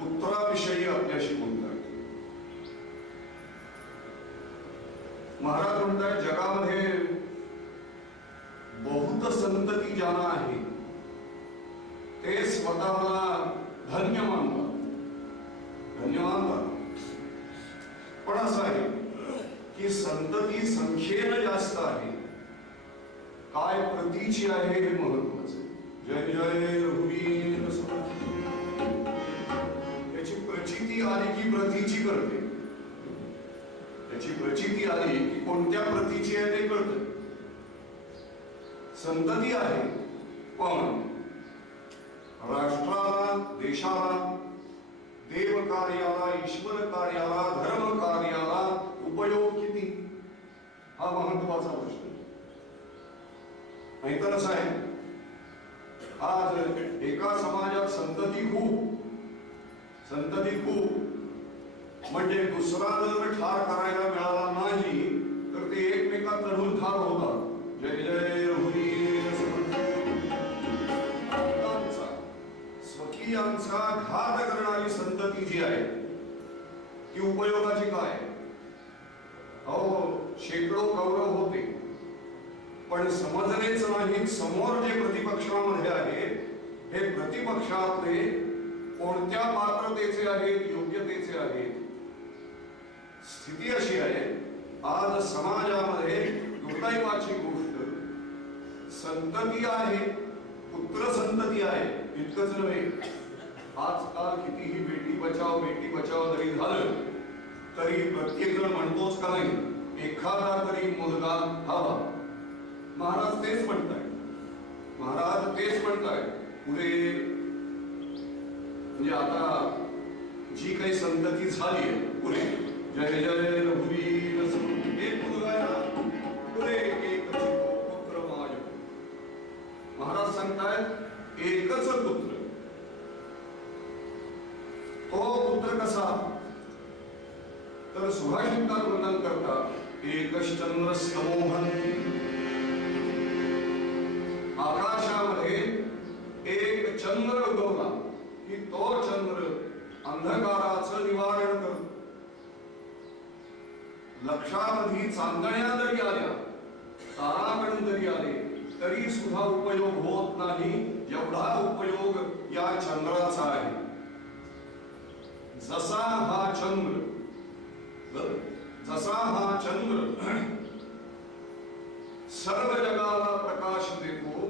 उत्तराविषयी आपल्याशी बोलतात. महाराज म्हणतात जगामध्ये बहुत संतती ज्यांना आहे ते स्वतःला धन्य मानतात, धन्य मानतात. पण असं आहे की संतती संख्येनं जास्त आहे, काय प्रतीची आहे हे महत्वाचं. जय जय रघुवीर समर्थ. याची प्रचिती आली की प्रतीची करते, त्याची प्रचिती आली की कोणत्या प्रतीची आहे ते कळतं. संतती आहे पण राष्ट्राला, देशाला, देव कार्याला, ईश्वर कार्याला, धर्म कार्याला उपयोग किती, हा महत्वाचा प्रश्न. नाहीतर असं आहे आज एका समाजात संतती खूप म्हणजे दुसरा जर ठार करायला मिळाला नाही तर ते एकमेकात लढून ठार होतात. जय जय रघुवीर समर्थ. स्वकीयांचा घात करणारी संतती जी आहे ती उपयोगाची काय. अहो शेकडो कौरव होते पण समजलेच नाही समोर जे प्रतिपक्षामध्ये आहे हे प्रतिपक्षातले कोणत्या पात्रतेचे आहेत, योग्यतेचे आहेत. स्थिती अशी आहे आज समाजामध्ये दुर्दैवाची गोष्ट संतती आहे, पुत्र संतती आहे. इतकंच नव्हे आजकाल कितीही बेटी बचाव जरी झालं तरी प्रत्येक जण म्हणतोच का नाही एखादा तरी मुलगा हवा. महाराज तेच म्हणताय पुढे म्हणजे आता जी काही संतती झाली पुढे जय जय रघुवीर एक मुलगा पुढे एक पुत्र माझ. महाराज सांगतायत एकच पुत्र. तो पुत्र कसा तर सुभाषितकार वर्णन करतात एकश्चंद्र समोहंती. आकाशामध्ये एक चंद्र उगवला की तो चंद्र अंधकाराचं निवारण करतो. लक्षामध्ये चांदण्या जरी आल्या, तारागण जरी आले तरी सुद्धा उपयोग होत नाही एवढा उपयोग या चंद्राचा आहे. जसा हा चंद्र सर्व जगाला प्रकाश देतो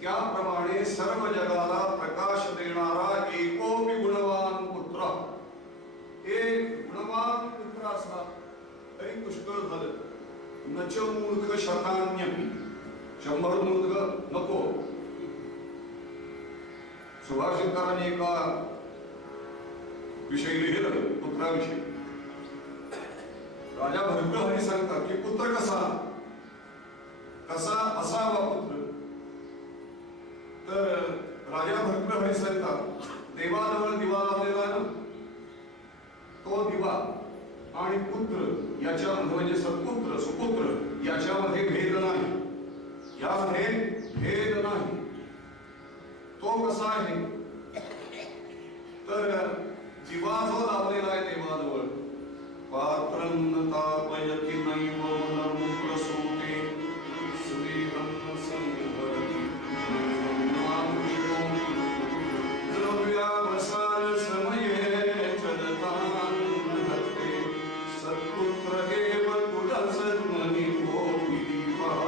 त्याप्रमाणे सर्व जगाला प्रकाश देणारा एकोपी गुणवान पुत्र, एक गुणवान पुत्र असला तरी पुष्कळ झालं. नच मूर्ख शतान्यपि, 100 मूर्ख नको. सुभाषितकारांनी एका विषयी लिहिलं पुत्राविषयी. राजा भर्तृहरी सांगतात की पुत्र कसा असावा पुत्र. तर राजा भर्तृहरी सांगतात देवाजवळ दिवा लावलेला ना तो दिवा आणि पुत्र याच्यामध्ये म्हणजे सत्पुत्र सुपुत्र याच्यामध्ये भेद नाही, यामध्ये भेद नाही. तो कसा आहे तर दिवा जो लावलेला आहे देवाजवळ पात्रं तापयति नैव मनं प्रसूते स्नेहं संभरति द्रव्यावसान समये चलतां हते सत्पुत्र एव कुलसन्मनि भोगिदीपः.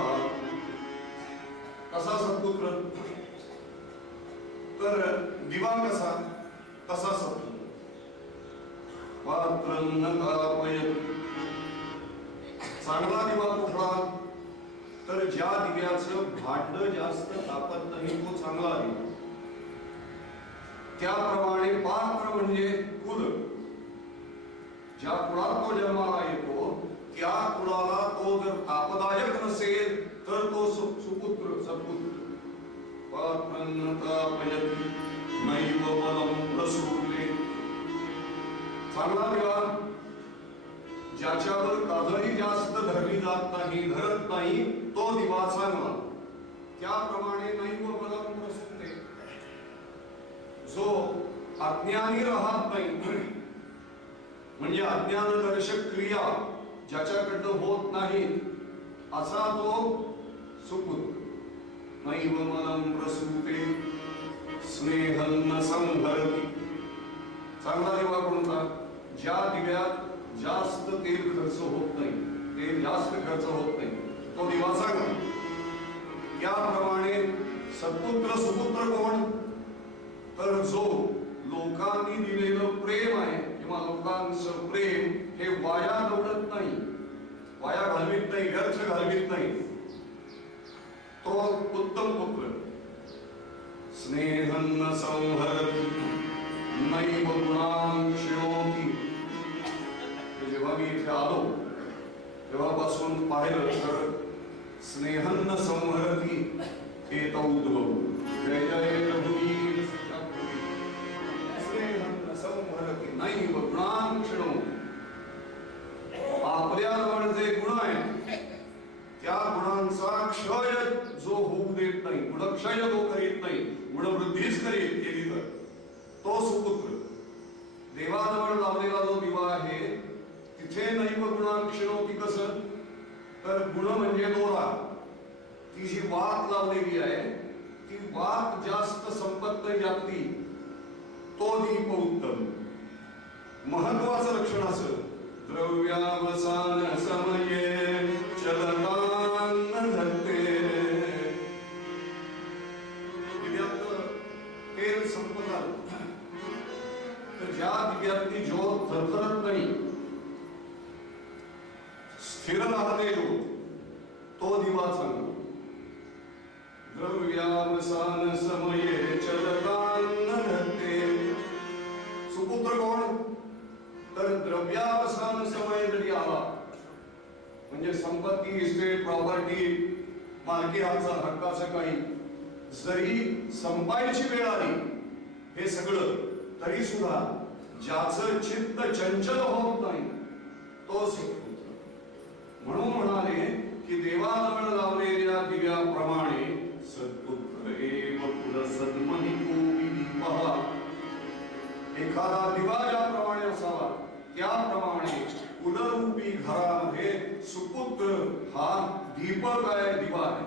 कसा सत्पुत्र तर दिवा कसा तसा सत्पुत्र. पात्रं न तापयति. चांगला दिवा कुठला? तर ज्या दिव्याचं भांड जास्त तापत नाही तो चांगला दिवा. त्याप्रमाणे पात्र म्हणजे कुल. ज्या कुळात तो जन्माला येतो त्या कुळाला तो जर तापदायक नसेल तर तो सुपुत्र सत्पुत्र. पात्रं न तापयति नैव बलं प्रसूते. चांगला दिवा ज्याच्यावर काजळी जास्त धरली जात नाही, धरत नाही, तो दिवा चांगला. त्याप्रमाणे नैव बलं प्रसूते. जो अज्ञानी राहत नाही म्हणजे अज्ञानदर्शक क्रिया ज्याच्याकडनं होत नाही असा तो सुपुत्र. नैव बलं प्रसूते स्नेहं न संहरति. चांगला दिवा कोणता? ज्या दिव्यात जास्त तेल खर्च होत नाही, तेल जास्त खर्च होत नाही, तो दिवा चांगला. त्याप्रमाणे सत्पुत्र सुपुत्र कोण? तर जो लोकांनी दिलेलं प्रेम आहे किंवा लोकांचं प्रेम हे वाया दौडत नाही, वाया घालवित नाही, व्यर्थ घालवित नाही, तो उत्तम पुत्र. स्नेहं न संहरति नैव गुणान् क्षिणोति. जेव्हा मी इथे आलो तेव्हापासून पाहिलं तर स्नेहं न संहरति एतौ उद्भव. जय जय रघुवीर. स्नेहं न संहरति नैव गुणान् क्षिणोति. आपल्याजवळ जे गुण आहेत त्या गुणांचा क्षय जो होऊ देत नाही, गुणक्षय जो करीत नाही, गुणवृद्धीच केली तर तो सुपुत्र. देवाजवळ लावलेला जो दिवा आहे तिथे नैव गुणान् क्षिणोति. कसं? तर गुण म्हणजे दोरा. ती जी वात लावलेली आहे ती वात जास्त संपत्त जाती, तो दीप उत्तम. महत्वाचं लक्षण असं द्रव्यावसान समये चलतान धत्ते. दिव्यातलं तेल संपत आलं तर ज्या दिव्यातली ज्योत थरथरत नाही, स्थिर राहते ज्योत, तो दिवा चांगला. द्रव्यावसान समये चलतान धत्ते. सुपुत्र कोण? तर द्रव्यावसान समय जरी आला म्हणजे संपत्ती, इस्टेट, प्रॉपर्टी, मालकी हक्काचं काही जरी संपायची वेळ आली हे सगळं, तरी सुद्धा ज्याचं चित्त चंचल होत नाही तो सुपुत्र. म्हणून म्हणाले की देवाजवळ लावलेल्या दिव्याप्रमाणे सत्पुत्र एव कुलसन्मनी कोपी दीपः. एखादा दिवा ज्याप्रमाणे असावा त्याप्रमाणे कुलरूपी घरामध्ये सुपुत्र हा दीपक आहे, दिवा आहे.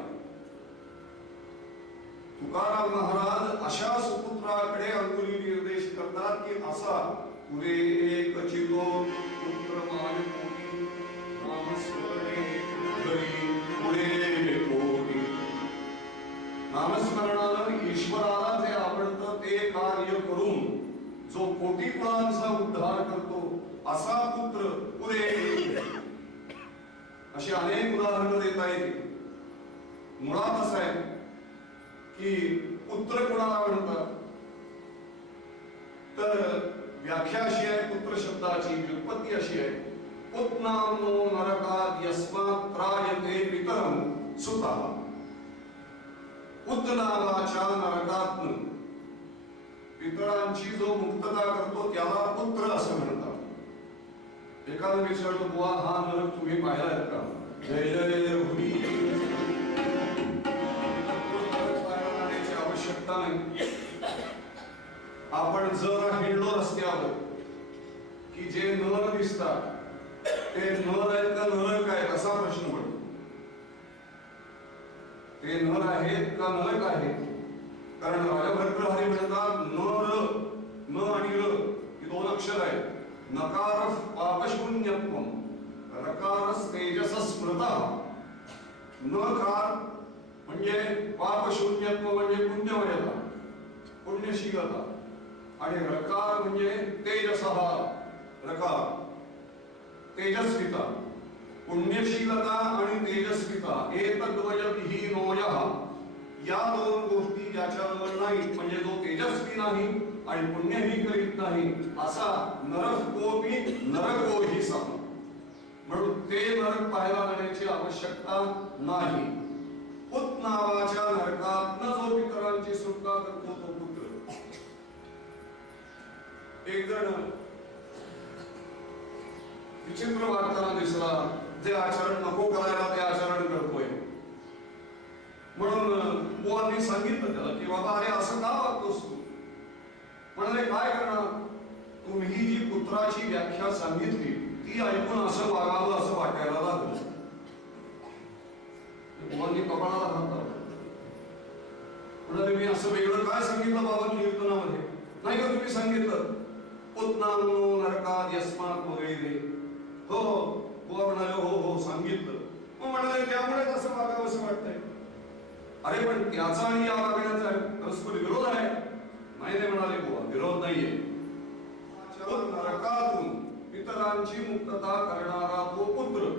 तुकाराम महाराज अशा सुपुत्राकडे अंगुली निर्देश करतात की असा पुरे एक चितो पुत्र मायकोटी नामस्मरणे घरी पुढे कोटी. नामस्मरणानं ईश्वराला जे आवडतं ते कार्य करून जो कोटी कुळांचा उद्धार करतो असा पुत्र पुरे. अशी अनेक उदाहरणं देता येतील. मुळात असं आहे की पुत्र कुणाला म्हणतात तर व्याख्या अशी आहे पुत्र शब्दाची, व्युत्पत्ती अशी आहे पुत्नामो नरकात् यस्मात् त्रायते पितरं सुतः. पुत्र नावाच्या नरकातून पितरांची जो मुक्तता करतो त्याला पुत्र असं म्हणतात. एखादा विचारतो बुवा हा नरक तुम्ही पाहिलाय का? जय जय रघुवीर. पाहण्याची आवश्यकता नाही. आपण जर हिंडलो रस्त्यावर की जे नर दिसतात ते नर आहेत का नरक आहेत असा प्रश्न पडतो. ते नर आहेत का नरक आहेत? कारण राजा भर्तृहरी म्हणतात न आणि र ही दोन अक्षर आहेत. नकार पापशून्यत्वम, रकार तेजस स्मृता. नकार म्हणजे पापशून्यत्व म्हणजे पुण्यमयता, पुण्यशीलता, आणि रकार म्हणजे तेजसः रकार तेजस्विता, पुण्यशीलता आणि तेजस्विता एतद्वयविहीनोयः, या दोन गोष्टी ज्याच्याजवळ नाही म्हणजे जो तेजस्वी नाही आणि पुण्यही करीत नाही असा नरक कोपी नरकोही सम, म्हणून ते नरक पाहायला जाण्याची आवश्यकता नाही. पुत नावाच्या नरकात न जो पितरांची सुटका करतो तो पुत्र. एक जण विचित्र वागताना दिसला, जे आचरण नको करायला ते आचरण करतोय. म्हणून बुवांनी सांगितलं त्याला की बाबा अरे असं का वागतोस तू. म्हणाले काय करणार, तुम्ही जी पुत्राची व्याख्या सांगितली ती ऐकून असं वागावं असं वाटायला लागलं. बुवांनी कपाळाला हात लावला. म्हणाले मी असं वेगळं काय सांगितलं बाबा कीर्तनामध्ये. नाही का तुम्ही सांगितलं पुतनानो नरकात यस्मात वगैरे. हो बुवा म्हणाले हो हो सांगितलं. मग म्हणाले त्यामुळे असं वागावं असं वाटतंय. अरे पण त्याचा आणि या वागण्याचा परस्पर विरोध आहे. नाही म्हणाले बुवा विरोध नाहीये. नरकातून पितरांची मुक्तता करणारा तो पुत्र.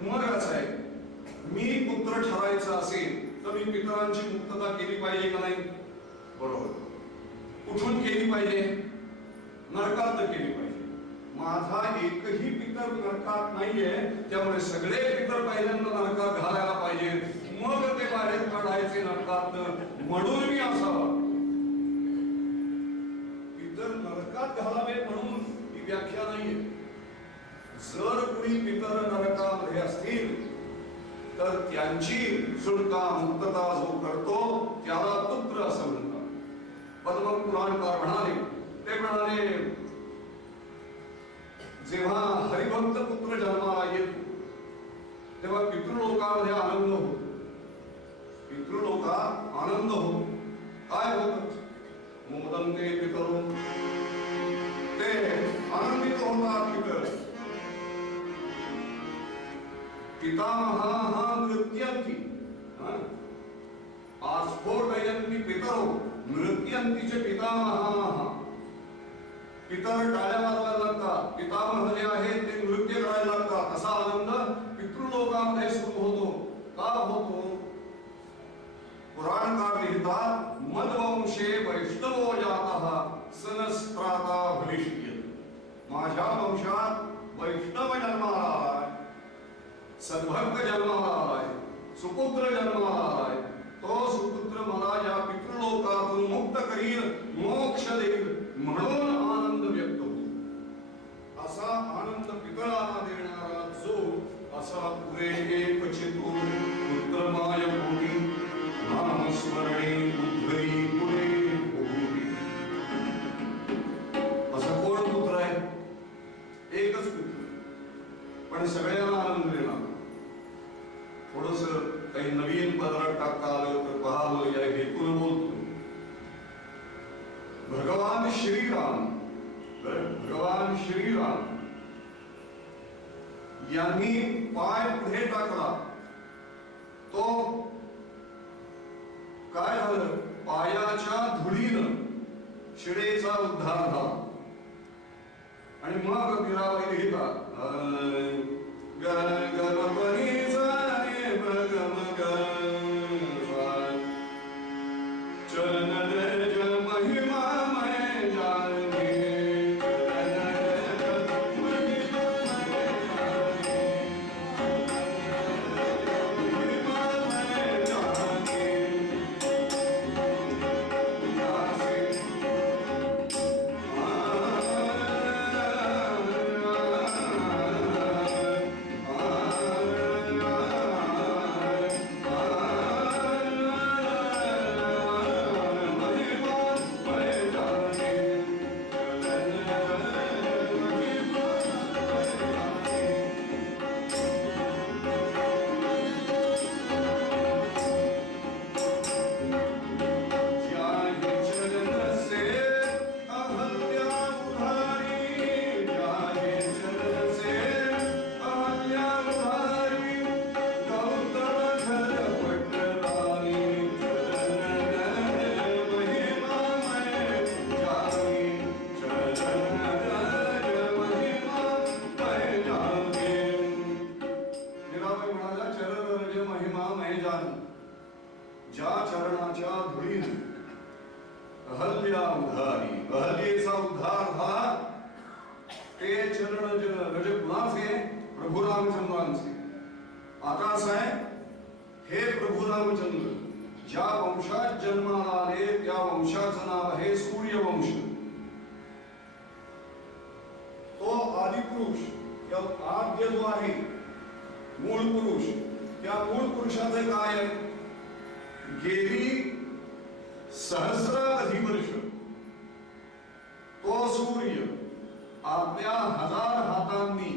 मग असं आहे, मी पुत्र ठरायचा असेल तर मी पितरांची मुक्तता केली पाहिजे का नाही. बरोबर. कुठून केली पाहिजे, नरकात केली पाहिजे. माझा एकही पितर नरकात नाहीये, त्यामुळे सगळे पितर पहिल्यांदा नरकात घालायला पाहिजे, मग ते बाहेर काढायचे नरकात, म्हणून मी असावा. पितर नरकात घालावे म्हणून ही व्याख्या नाहीये. जर कुणी पितर नरकामध्ये असतील तर त्यांची सुटका मुक्तता जो करतो त्याला पुत्र असं म्हणतात. पद्म पुराणकार म्हणाले, ते म्हणाले जेव्हा हरिभक्त पुत्र जन्माला येतो तेव्हा पितृलोकामध्ये आनंद होतो. पितृलोकात आनंद होतो. काय होत, मोदंते पितरो, ते आनंदित होतात पितर. पितामहाः नृत्यन्ति, आस्फोटयन्ति पितरो नृत्यन्ति च पितामहाः. पितर टाळ्या वाजवायला लागतात, पितामह जे आहेत ते नृत्य करायला लागतात. असा आनंद पितृलोकामध्ये सुरू होतो. का होतो, पुराणकार लिहितात मद्वंशे वैष्णवो जातः सनस्त्राता भविष्यति. माझ्या वंशात वैष्णव जन्माला आलाय, सद्भक्त जन्माला आलाय, सुपुत्र जन्माला आलाय. तो सुपुत्र मला या पितृलोकातून मुक्त करील, मोक्ष देईल, म्हणून आनंद व्यक्त होतो. असा आनंद पितळांना देणारा जो असा पुरे एक चितू पुत्रमाय कोटी नामस्मरणे उद्धरी पुरे भोगी. असा कोण पुत्र आहे, एकच पुत्र, पण सगळ्यांना आनंद देणार. थोडस काही नवीन पदार्थ टाकता आलं तर पाहावं या हेतून बोलतो. भगवान श्रीराम, भगवान श्रीराम यांनी पाय पुढे टाकला, तो काय झालं, पायाच्या धुळीनं शिडेचा उद्धार झाला. आणि मग मीराबाई लिहितात ज्या चरणाच्या धुळीने अहल्या उद्धारी, अहल्येचा उद्धार झाला, ते चरण म्हणजे कुणाचे? प्रभू रामचंद्रांचे. आता असं आहे, हे प्रभू रामचंद्र ज्या वंशात जन्माला आले त्या वंशाचं नाव आहे सूर्यवंश. तो आदिपुरुष आद्य जो आहे मूळ पुरुष, त्या मूळ पुरुषाचे काय आहे? गेली सहस्रावधी वर्ष तो सूर्य आपल्या 1000 हातांनी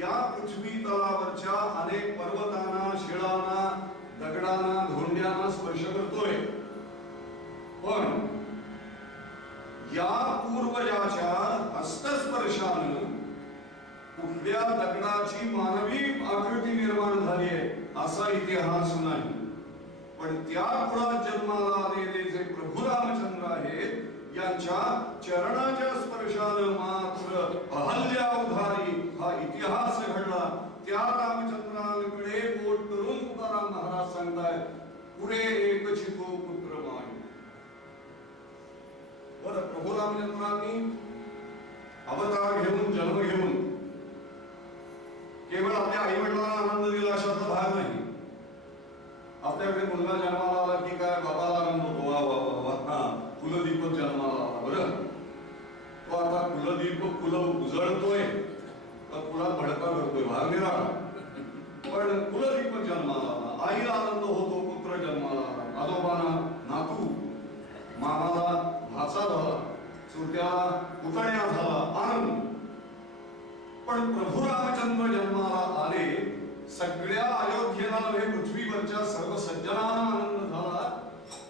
या पृथ्वी तलावरच्या अनेक पर्वतांना, शिळांना, दगडांना, धोंड्यांना स्पर्श करतोय. पण या पूर्वजाच्या हस्तस्पर्शानं कुठल्या दगडाची मानवी आकृती निर्माण झाली आहे असा इतिहास नाही. पण त्या कुळात जन्माला आलेले जे प्रभू रामचंद्र आहेत, यांच्या चरणाच्या स्पर्शानं मात्र अहल्या उद्धारी हा इतिहास घडला. त्या रामचंद्राकडे बोट करून तुकाराम महाराज सांगताय, पुढे एकची तो पुत्र माय. बरं, प्रभू रामचंद्रांनी अवतार घेऊन, जन्म घेऊन केवळ आपल्या आई वडिलांना आनंद दिला अशातला भाग नाही. आपल्याकडे मुलगा जन्माला आला की काय बाबाला आनंद होतो, वा वा वा, कुलदीपक जन्माला आला. बरं, तो आता कुलदीपक कुल उजळतोय का कुळात भडका करतोय, भाग निराळा. पण कुलदीपक जन्माला आला, आईला आनंद होतो, पुत्र जन्माला आला, आजोबांना नातू, मामाला भाचा झाला, चुलत्याला पुतण्या झाला, आनंद. पण प्रभू रामचंद्र जन्माला आले, सगळ्या अयोध्येला नव्हे पृथ्वीवरच्या सर्व सज्जनांना आनंद झाला.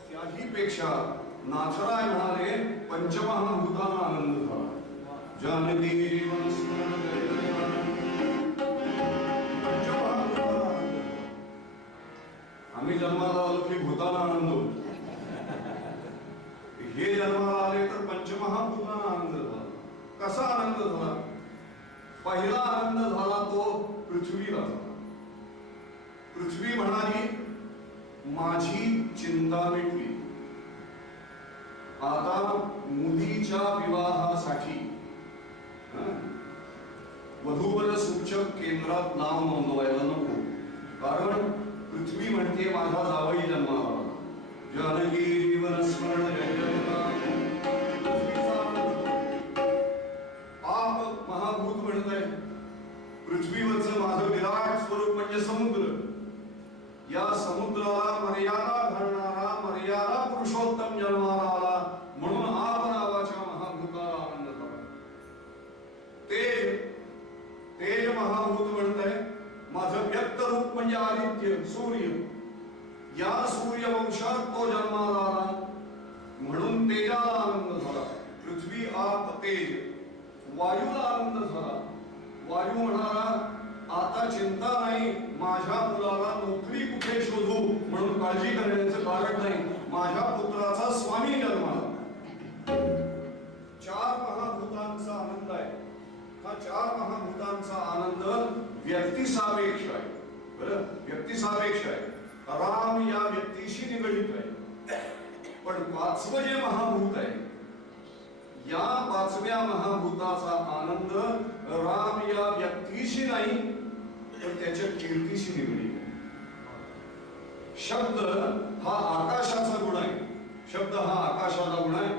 त्याही पेक्षा नाथराय म्हणाले पंचमहाभूतांना आनंद झाला. जानकी आम्ही जन्माला आलो की भूतांना आनंद होतो, हे जन्माला आले तर पंचमहाभूतांना आनंद झाला. कसा आनंद झाला? पहिला आनंद झाला तो पृथ्वीला झाला. पृथ्वी म्हणाली माझी चिंता मिटली. आता मुलीच्या विवाहासाठी वधूवर सूचक केंद्रात नाव नोंदवायला नको, कारण पृथ्वी म्हणते माझा जावई जन्माला आला. जानकी जीवन स्मरण पाप महाभूत म्हणत आहे. पृथ्वीवरचं माझं विराट स्वरूप म्हणजे समुद्र. या समुद्राला मर्यादा घालणारा मर्यादा पुरुषोत्तम जन्माला आला, म्हणून आप नावाच्या महाभूताला आनंद झाला. तेज महाभूत म्हणत आहे. माझं व्यक्त रूप म्हणजे आदित्य सूर्य. या सूर्यवंशात तो जन्माला आला, म्हणून तेजाला आनंद झाला. पृथ्वी आप तेज. वायूला आनंद झाला. वायू म्हणाला आता चिंता नाही, माझ्या मुलाला नोकरी कुठे शोधू म्हणून काळजी करण्याचं कारण नाही, माझ्या पुत्राचा स्वामी जन्माला. 4 महाभूतांचा आनंद आहे. हा 4 महाभूतांचा आनंद व्यक्तिसापेक्ष आहे. बरं, व्यक्तिसापेक्ष आहे. राम या व्यक्तीशी निगडित आहे. पण 5वं जे महाभूत आहे, या 5व्या महाभूताचा आनंद राम या व्यक्तीशी नाही, तर त्याच्या कीर्तीशी निगडीत आहे. शब्द हा आकाशाचा गुण आहे. शब्द हा आकाशाचा गुण आहे.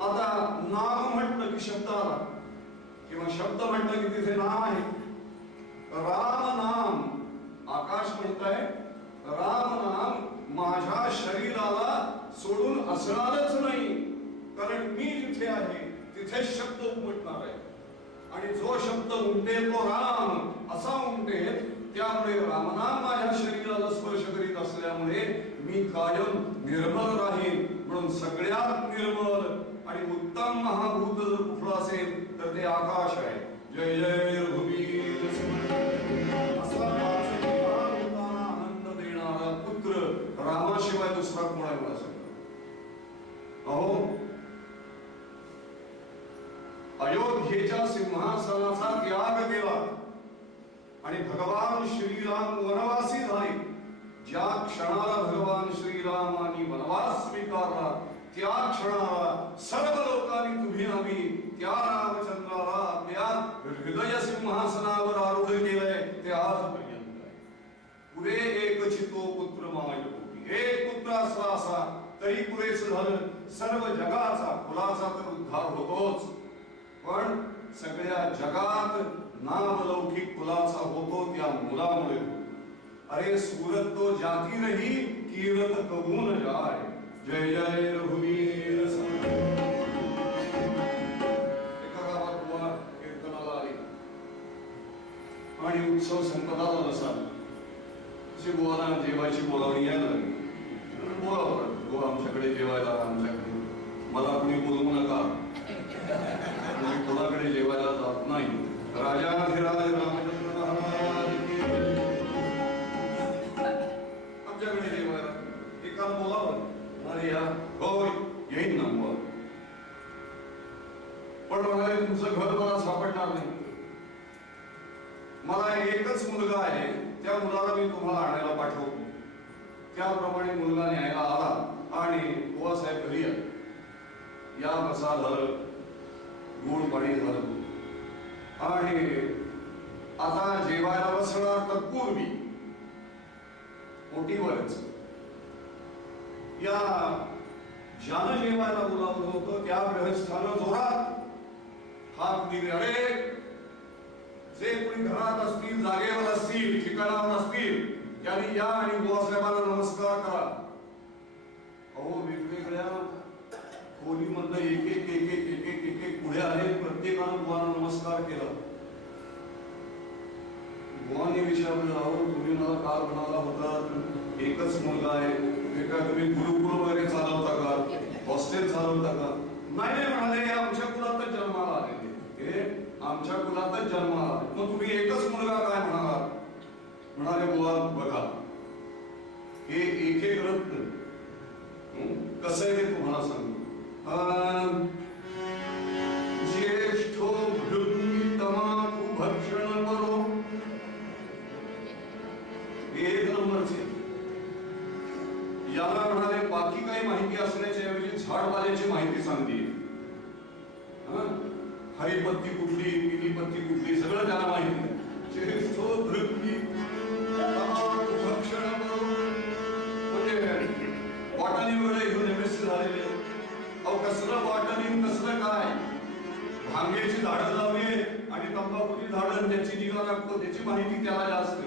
आता नाम म्हटलं की शब्द आला, किंवा शब्द म्हटलं की तिथे नाम आहे. राम नाम, आकाश म्हणताय राम नाम माझ्या शरीराला सोडून असणारच नाही, कारण मी जिथे आहे तिथे शब्द उमटणार आहे. आणि जो शब्द उमटेल तो राम असा उमटेल. त्यामुळे रामनाम माझ्या शरीराला स्पर्श करीत असल्यामुळे मी कायम निर्मळ राहील. म्हणून सगळ्यात निर्मळ आणि उत्तम महाभूत जर कुठलं असेल तर ते आकाश आहे. जय जय रघुवीर आनंद देणारा पुत्र रामाशिवाय दुसरा कोण आहे मला सांगा. अहो, अयोध्येच्या सिंहासनाचा त्याग केला आणि भगवान श्रीराम वनवासी झाले. ज्या क्षणाला भगवान श्रीरामांनी वनवास स्वीकारला त्या क्षणाला सर्व लोकांनी तुम्ही आम्ही त्या रामचंद्राला आपल्या हृदय सिंहासनावर आरूढ केलंय ते आजपर्यंत आहे. पुढे एकचितो पुत्र मायपोटी, एक पुत्र असला असा तरी पुरेस झालं. सर्व जगाचा कुलाचा तर उद्धार होतोच, पण सगळ्या जगात नामलौकिक कुलाचा होतो त्या मुलामुळे. अरे सूरत तो जाती नहीं कीरत कबून जाय. जय जय रघुवीर. एका गावात बुवा कीर्तनाला आली आणि उत्सव संपत आला जसा अशी बुवाला जेवायची बोलावणी यायला लागली. बोलावं बुवा आमच्याकडे जेवायला, आमच्याकडे. मला कुणी बोलवू नका, मी कोणाकडे जेवायला जात नाही. राजाधिराज रामचंद्र महाराज आमच्याकडे जेवायला एकाला बोलावं. अरे या होय येईन ना बुवा, पण म्हणाले तुमचं घर मला सापडणार नाही. मला एकच मुलगा आहे, त्या मुलाला मी तुम्हाला आणायला पाठवतो. त्याप्रमाणे मुलगा न्यायला आला आणि बुवा साहेब घरी आले. या बसा झालं, गोड पाणी झालं आणि आता जेवायला बसणार तत्पूर्वी ओटीवरच या ज्यानं जेवायला बोलावलं होतं त्या गृहस्थानं जोरात हात दिले. अरे जे कोणी घरात असतील, जागेवर असतील, ठिकाणावर असतील त्यांनी या आणि बुवासाहेबांना नमस्कार करा. अहो वेगवेगळ्या खोलीमधलं एक एक एक एक एक एक एक एक पुढे आले. प्रत्येकानं बुवांना नमस्कार केला. बुवांनी विचारलं अहो तुम्ही मला काल म्हणाला होता एकच मुलगा आहे, ते काय तुम्ही गुरुकुल वगैरे चालवता का, हॉस्टेल चालवता का? नाही म्हणाले हे आमच्या कुलातच जन्माला आलेले, हे आमच्या कुलातच जन्माला आले. मग तुम्ही एकच मुलगा काय म्हणाला? म्हणाले बुवा बघा हे एक एक रत्न कसं आहे ते तुम्हाला सांगतो. ज्येष्ठो भृंगी तमाखू भक्षण करो, एक नंबरचे. याला म्हणाले बाकी काही माहिती असण्याच्या ऐवजी झाडपाल्याची माहिती सांगते. हरी पत्ती कुठली, पिली पत्ती कुठली सगळं त्याला माहिती आहे. ज्येष्ठो भृंगी तमाखू भक्षण करो म्हणजे बॉटली वगैरे घेऊन एमएससी झालेले. अहो कसलं बॉटलिंग कसलं काय, भांगेची झाडं लावली आणि तंबाखूची झाडं त्याची निगा राखतो त्याची माहिती त्याला जास्त.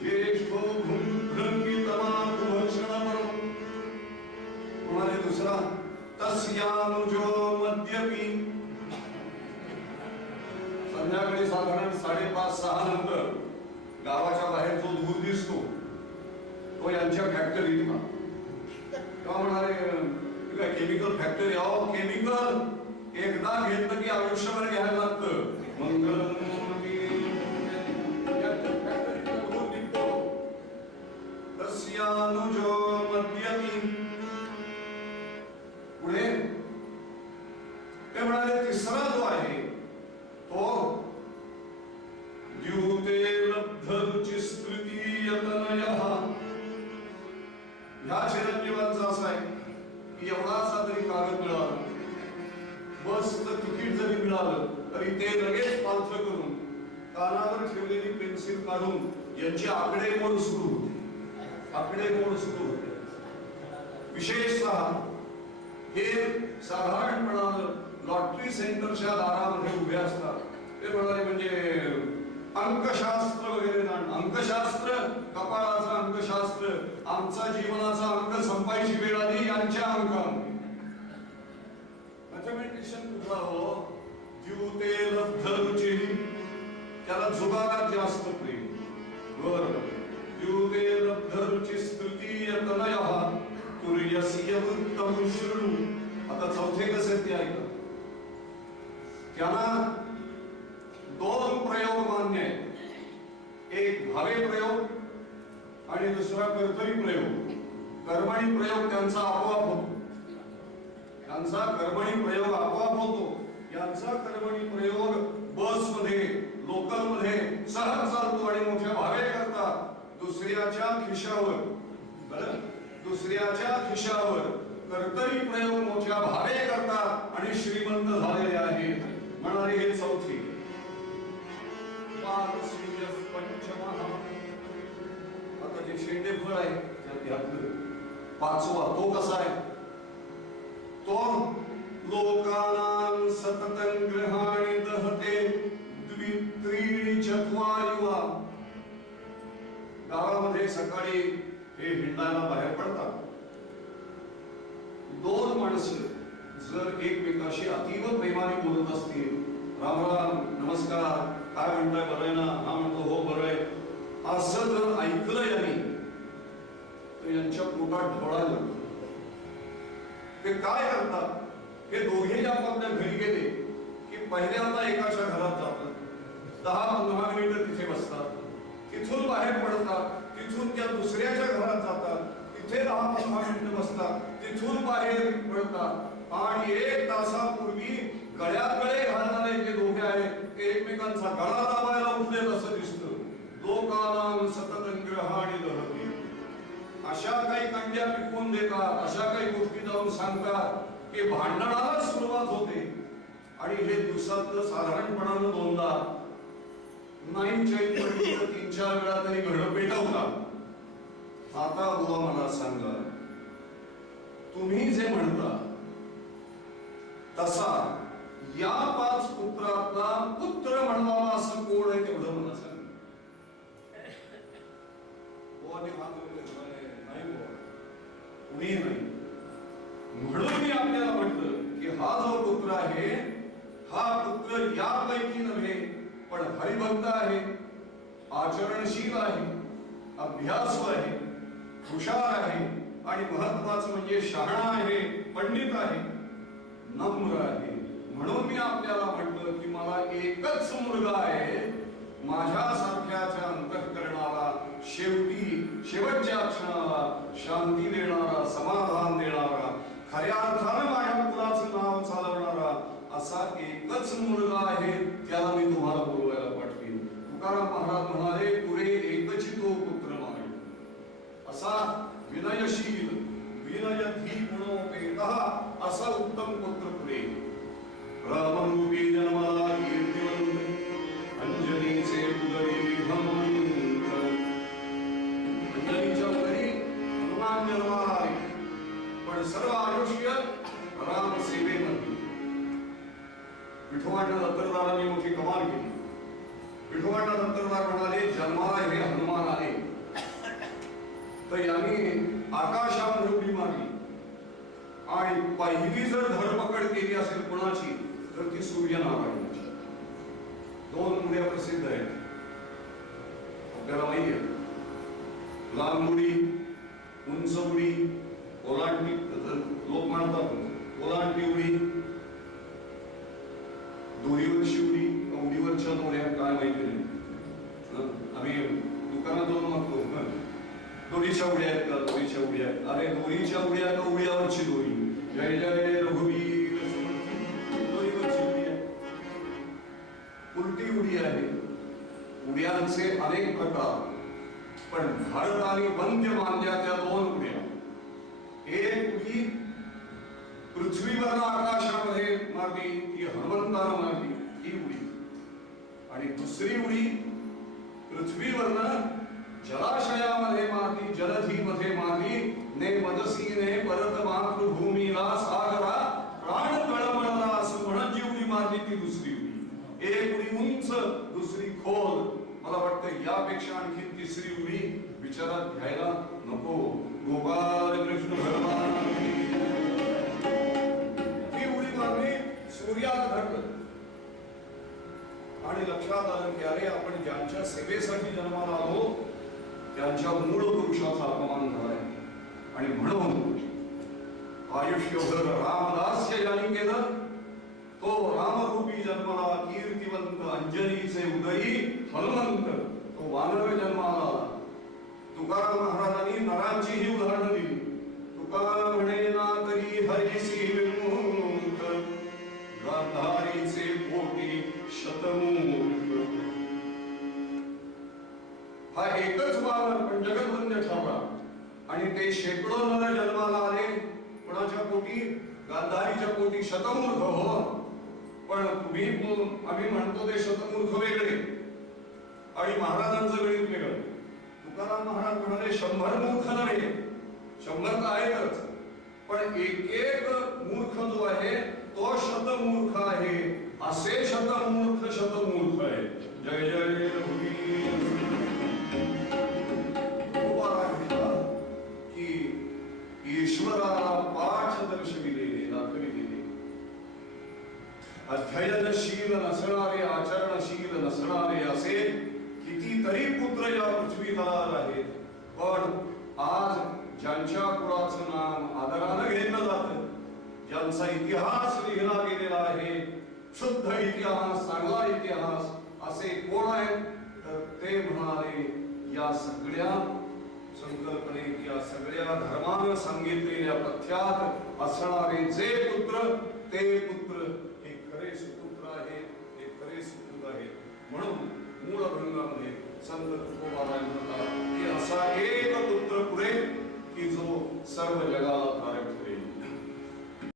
ज्येष्ठो भृंगी तमाखू भक्षण करो. म्हणाले दुसरा तस्यानुजो मद्यपी. संध्याकाळी साधारण 5:30-6 नंतर गावाच्या बाहेर जो धूर दिसतो तो यांच्या फॅक्टरीत का. तेव्हा म्हणाले काय केमिकल फॅक्टरी. अहो केमिकल एकदा घेतलं की आयुष्यभर घ्यायला लागतं. मंगल तस्यानुजो मद्यपी. पुढे ते म्हणाले तिसरा जो आहे तो द्यूते लब्ध रुचि स्तृतीयतनयः. ह्या चिरंजीवांचा असा आहे की एवढासा तरी कागद मिळाला, बसचं तिकीट जरी मिळालं तरी ते लगेच पालथ करून कानावर ठेवलेली पेन्सिल काढून यांची आकडेमोड सुरू होते. आकडेमोड सुरू होते. विशेषतः हे साधारणपणानं लॉटरी सेंटरच्या दारामध्ये उभे असतात. ते म्हणाले म्हणजे अंकशास्त्र वगैरे जाण. अंकशास्त्र कपाळाचं अंकशास्त्र. आमचा जीवनाचा अंक संपायची वेळ आली यांच्या अंकामध्ये. मॅथमॅटिशियन कुठला हो? द्यूते लब्ध रुची. त्याला जुगारात जास्त प्रेम. बरोबर. द्यूते लब्ध रुची स्तृतीयतनयः तुर्यस्य वृत्तं शृणु. आता चौथे कसे ते ऐका. त्यांना 2 प्रयोग मान्य आहेत. एक भावे प्रयोग आणि दुसरा कर्तरी प्रयोग. कर्मणी प्रयोग त्यांचा आपोआप होतो. त्यांचा कर्मणी प्रयोग आपोआप होतो. यांचा कर्मणी प्रयोग बसमध्ये, लोकलमध्ये सहज चालतो आणि मोठ्या भावे करता दुसऱ्याच्या खिशावर दुसऱ्याच्या खिशावर कर्तरी प्रयोग मोठ्या भावे करतात आणि श्रीमंत झालेले आहेत. म्हणाले हे चौथे. आता जे शेंडे फळ आहे त्यातलं पाचवा तो कसा आहे? तो लोकानां सततं ग्रहाणि दहते द्वित्रीणि चत्वारिवा. गावामध्ये सकाळी हे हिंडायला बाहेर पडतात. दोन माणसं जर एकमेकाशी अतीव प्रेमाने बोलत असतील, राम राम, नमस्कार, काय म्हणताय, बरं आहे ना? हा म्हणतो हो बरं आहे, असं जर ऐकलं यांनी तर यांच्या पोटात ढवळायला लागतं. ते काय करतात? हे दोघे आपापल्या घरी गेले की पहिल्यांदा एकाच्या घरात जातात, 10-15 मिनिटं तिथे बसतात, तिथून बाहेर पडतात, तिथून त्या दुसऱ्याच्या घरात जातात, तिथे 10-15 मिनिटं बसतात, तिथून बाहेर पडतात आणि 1 तासापूर्वी गळ्यात गळे घालणारे जे दोघे आहेत ते एकमेकांचा गळा दाबायला उठलेत असं दिसतं. लोकानां सततं ग्रहाणि दहते. अशा काही कंड्या पिकवून देतात, अशा काही गोष्टी जाऊन सांगतात की भांडणाला सुरुवात होते आणि हे दिवसातलं साधारणपणानं 2दा नाही चैन पडली तर 3-4 वेळा तरी घडं पेटवतात. आता बुवा मला सांगा, तुम्ही जे म्हणता तसा या 5 पुत्रातला पुत्र म्हणावा असं कोण आहे तेवढं मला सांगा. कुणी नाही. म्हणून मी आपल्याला म्हटलं की हा जो पुत्र आहे हा पुत्र यापैकी नव्हे, पण हरिभक्त आहे, आचरणशील आहे, अभ्यासू आहे, हुशार आहे आणि महत्वाचं म्हणजे शहाणा आहे, पंडित आहे, नम्र आहे. म्हणून मी आपल्याला म्हटलं की मला एकच मुलगा आहे, माझ्यासारख्याच्या अंतःकरणाला शेवटच्या क्षणाला शांती देणारा, समाधान देणारा, खऱ्या अर्थानं माझ्या मुलाचं नाव चालवणारा असा एकच मुलगा आहे, त्याला मी तुम्हाला बोलवायला पाठवीन. तुकाराम महाराज म्हणाले, पुरे एकची तो पुत्र मागे. असा विनयशील, विनयधी गुणोपेतः असा उत्तम पुत्र पुरे. रामरूपी जन्माला कीर्तिवंत, अंजनीचे उदरी विभ्रमंत. अंजनीच्या उदरी हनुमान जन्माला आले, पण सर्व आयुष्य राम सेवेमध्ये. विठोबांना दत्तरदारांनी मोठी कमाल केली. विठोबांना दत्तरदार म्हणाले, जन्माला हे हनुमान आले तर यांनी आकाशामध्ये उडी मारली आणि पहिली जर धरपकड केली असेल कुणाची तर ती सूर्यनारायणाची. 2 उड्या प्रसिद्ध आहेत आपल्याला माहिती आहे. लांब उडी, उंच उडी, ओलांडणी, लोक म्हणतात ओलांडणी उडी, दोरीवरची उडी, उडीवरच्या दोऱ्या काय माहिती नाही. आम्ही दुकानात जाऊन मागतो दोरीच्या उड्या आहेत का, दोरीच्या उड्या. अरे दोरीच्या उड्या का उड्यावरची दोरी. जय जय रघुवीर, दोरीवरची उडी आहे. उलटी उडी आहे. उड्यांचे अनेक प्रकार, पण भारताने वंद्य मानल्या त्या 2 उड्या. एक उडी पृथ्वीवर आकाशामध्ये मारली, ती हनुमंतानं मारली, ही उडी. आणि दुसरी उडी पृथ्वीवरनं जलाशयामध्ये मारली, जलधीमध्ये मारली. ने मदसीने परत मातृभूमीला सागरा प्राण कळमळला असं म्हणत जी उडी मारली ती दुसरी उडी. एक उडी उंच, दुसरी खोल. मला वाटतं यापेक्षा आणखी तिसरी उडी विचारात घ्यायला नको. गोपाल कृष्ण भगवान ही उडी मारली, सूर्यात धरलं आणि लक्षात आलं की अरे आपण ज्यांच्या सेवेसाठी जन्माला आलो त्यांच्या मूळ पुरुषाचा अपमान झालाय. आणि म्हणून आयुष्यभर रामदास्य ज्यांनी केलं तो रामरूपी जन्माला कीर्तिवंत, अंजनीचे उदयी हनुमंत तो वानर जन्माला आला. तुकाराम महाराजांनी नरांची ही उदाहरणं दिली. तुकाराम म्हणे ना तरी हरिसी विमुक्त, गांधारीचे पोटी शतमूर्ख. हा एकच वानर पण जगद्वंद्य ठरला. आणि ते शेकडो नर जन्माला आले. कोणाच्या पोटी? गांधारीच्या पोटी शतमूर्ख. हो, पण आम्ही म्हणतो ते शतमूर्ख वेगळे आणि महाराजांचं गणित वेगळं. तुकाराम महाराज म्हणाले 100 मूर्ख नव्हे, 100 तर आहेतच, पण एक एक मूर्ख जो आहे तो शतमूर्ख आहे. असे शतमूर्ख शतमूर्ख आहे. जय जय की ईश्वराला पाठ दर्शविले, दाखविले. अध्ययनशील नसणारे, आचरणशील नसणारे असे कितीतरी पुत्र या पृथ्वी तलावर आहेत. पण आज ज्यांच्या कुळाचं नाम आदरानं घेतलं जातं, ज्यांचा इतिहास लिहिला गेलेला आहे, शुद्ध इतिहास, चांगला इतिहास, असे कोण आहेत? तर ते म्हणाले या सगळ्या संकल्पनेत, या सगळ्या धर्मानं सांगितलेल्या पथ्यात असणारे जे पुत्र, ते पुत्र हे खरे सुपुत्र आहेत, हे खरे सुपुत्र आहेत. म्हणून मूळ अभंगामध्ये संत तुकोबाराय म्हणतात की असा एक पुत्र पुरे की जो सर्व जगाला तारक